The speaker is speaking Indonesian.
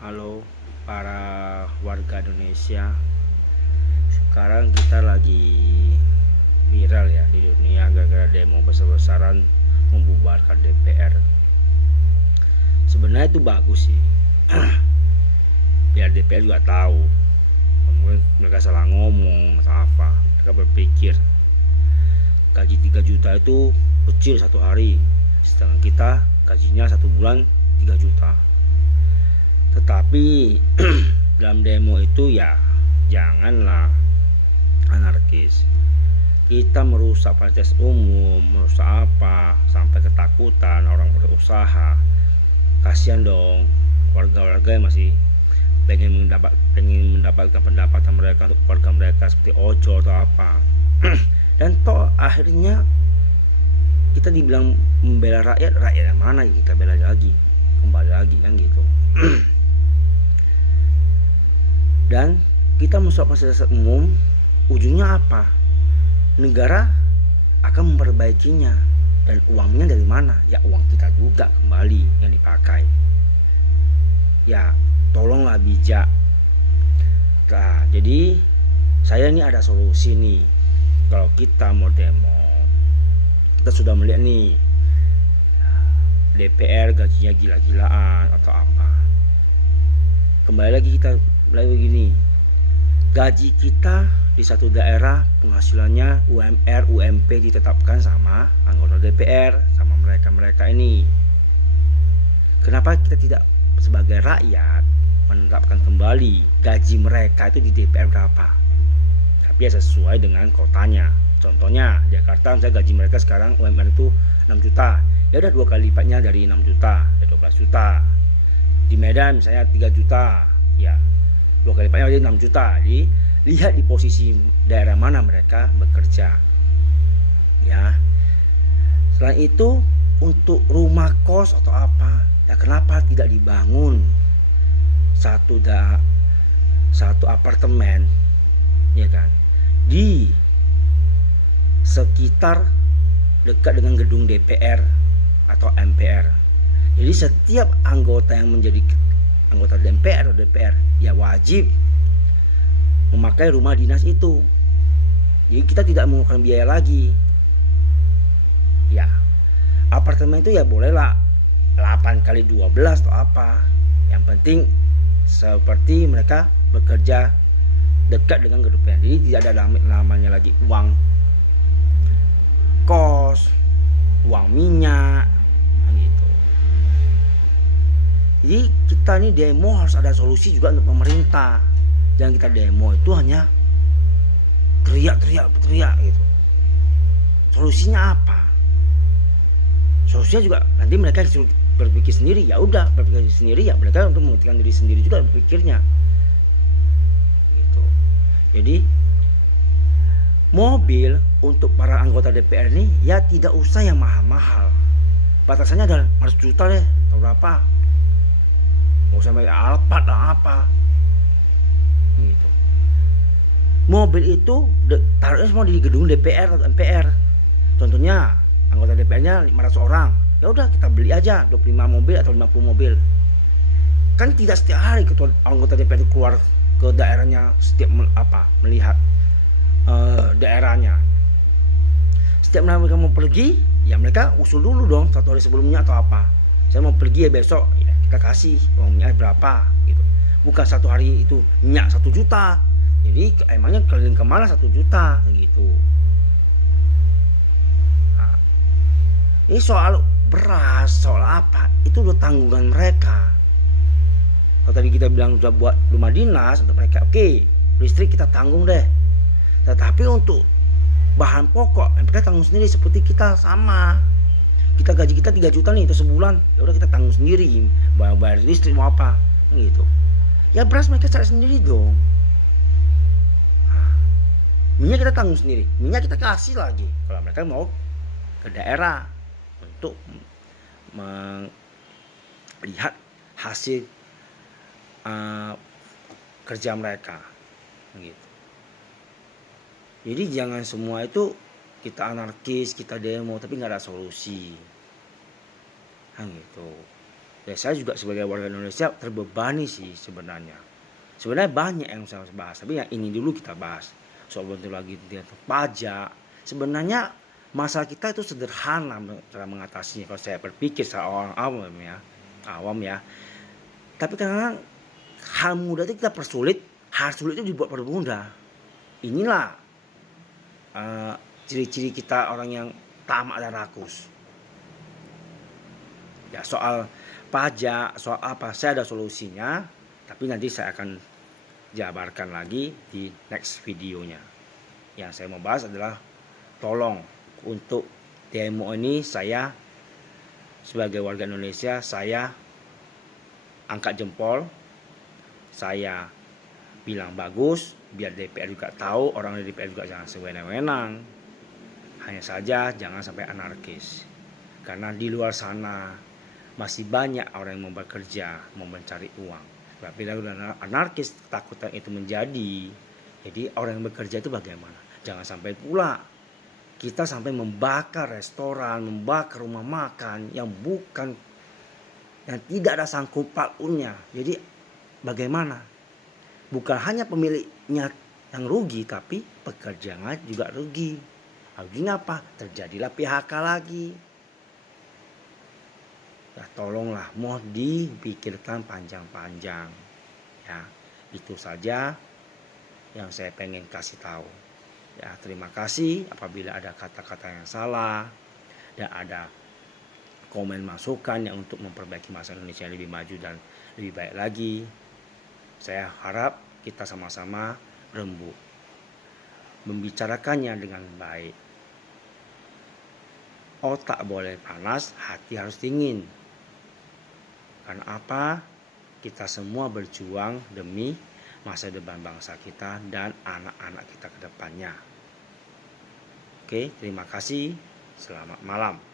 Halo para warga Indonesia. Sekarang kita lagi viral ya di dunia gara-gara demo besar-besaran membubarkan DPR. Sebenarnya itu bagus sih. Biar DPR juga tahu. Mungkin mereka salah ngomong atau apa. Mereka berpikir gaji 3 juta itu kecil satu hari. Sedangkan kita gajinya satu bulan 3 juta. Tetapi dalam demo itu ya janganlah anarkis. Kita merusak fasilitas umum, merusak apa, sampai ketakutan orang berusaha. Kasihan dong warga-warga yang masih pengen mendapatkan pendapatan mereka untuk keluarga mereka seperti ojol atau apa. Dan toh akhirnya kita dibilang membela rakyat yang mana kita bela lagi, kembali lagi kan gitu. Dan kita merusak fasilitas umum, ujungnya apa? Negara akan memperbaikinya, dan uangnya dari mana? Ya uang kita juga kembali yang dipakai. Ya tolonglah bijak. Nah, jadi saya ini ada solusi nih. Kalau kita mau demo, kita sudah melihat nih DPR gajinya gila-gilaan atau apa. Kembali lagi kita begini, gaji kita di satu daerah penghasilannya UMR, UMP ditetapkan sama anggota DPR, sama mereka ini. Kenapa kita tidak sebagai rakyat menerapkan kembali gaji mereka itu di DPR berapa? Tapi ya sesuai dengan kotanya. Contohnya Jakarta misalnya gaji mereka sekarang UMR itu 6 juta. Ya udah 2 kali lipatnya dari 6 juta, ya 12 juta. Di Medan misalnya 3 juta, ya 2 kali lipatnya jadi 6 juta. Jadi lihat di posisi daerah mana mereka bekerja. Ya. Selain itu untuk rumah kos atau apa, ya kenapa tidak dibangun satu apartemen, ya kan, di sekitar dekat dengan gedung DPR atau MPR. Jadi setiap anggota yang menjadi anggota MPR atau DPR ya wajib memakai rumah dinas itu. Jadi kita tidak mengeluarkan biaya lagi. Ya, apartemen itu ya bolehlah 8 kali 12 atau apa. Yang penting seperti mereka bekerja dekat dengan gedung DPR. Jadi tidak ada namanya lagi uang kos, uang minyak, gitu. Jadi kita ini demo harus ada solusi juga untuk pemerintah. Jangan kita demo itu hanya teriak gitu. Solusinya apa? Solusinya juga nanti mereka berpikir sendiri, ya udah berpikir sendiri, ya mereka untuk mengertikan diri sendiri juga berpikirnya. Gitu. Jadi mobil untuk para anggota DPR ini ya tidak usah yang mahal-mahal. Batasannya adalah 100 juta deh, atau berapa? Nggak usah pakai Alphard lah apa. Gitu. Mobil itu taruhnya semua di gedung DPR atau MPR. Contohnya anggota DPR-nya 500 orang. Ya udah kita beli aja 25 mobil atau 50 mobil. Kan tidak setiap hari anggota DPR itu keluar ke daerahnya setiap melihat daerahnya. Setiap mereka mau pergi, ya mereka usul dulu dong 1 hari sebelumnya atau apa. Saya mau pergi ya besok, ya kita kasih uangnya berapa gitu. Bukan 1 hari itu minyak 1 juta. Jadi emangnya keliling kemana 1 juta gitu. Nah, ini soal beras, soal apa, itu udah tanggungan mereka. Kalau tadi kita bilang udah buat rumah dinas untuk mereka, oke, listrik kita tanggung deh. Tetapi untuk bahan pokok mereka tanggung sendiri, seperti kita sama. Kita gaji kita 3 juta nih itu sebulan, ya udah kita tanggung sendiri, bayar listrik mau apa gitu. Ya beras mereka cari sendiri dong. Minyak kita tanggung sendiri, minyak kita kasih lagi kalau mereka mau ke daerah untuk melihat hasil kerja mereka gitu. Jadi jangan semua itu kita anarkis, kita demo tapi nggak ada solusi, gitu. Ya, saya juga sebagai warga Indonesia terbebani sih sebenarnya. Sebenarnya banyak yang saya bahas, tapi yang ini dulu kita bahas. Soal bentuk lagi pajak. Sebenarnya masalah kita itu sederhana cara mengatasinya kalau saya berpikir seorang awam ya. Tapi kadang hal mudah itu kita persulit, hal sulit itu dibuat permudah. Inilah ciri-ciri kita orang yang tamak dan rakus. Ya, soal pajak, soal apa, saya ada solusinya, tapi nanti saya akan jabarkan lagi di next videonya. Yang saya mau bahas adalah tolong untuk demo ini saya sebagai warga Indonesia, saya angkat jempol, saya bilang bagus, biar DPR juga tahu, orang di DPR juga jangan sewenang-wenang. Hanya saja jangan sampai anarkis. Karena di luar sana masih banyak orang yang mau bekerja, mau mencari uang. Tapi kalau anarkis, ketakutan itu menjadi. Jadi orang yang bekerja itu bagaimana? Jangan sampai pula kita sampai membakar restoran, membakar rumah makan yang tidak ada sangkut pautnya. Jadi bagaimana? Bukan hanya pemiliknya yang rugi, tapi pekerjanya juga rugi. Ruginya apa? Terjadilah PHK lagi. Ya, tolonglah, mau dipikirkan panjang-panjang. Ya, itu saja yang saya pengen kasih tahu. Ya, terima kasih apabila ada kata-kata yang salah dan ada komen masukan yang untuk memperbaiki bangsa Indonesia lebih maju dan lebih baik lagi. Saya harap kita sama-sama rembuh membicarakannya dengan baik. Otak boleh panas, hati harus dingin. Karena apa? Kita semua berjuang demi masa depan bangsa kita dan anak-anak kita ke depannya. Oke, terima kasih. Selamat malam.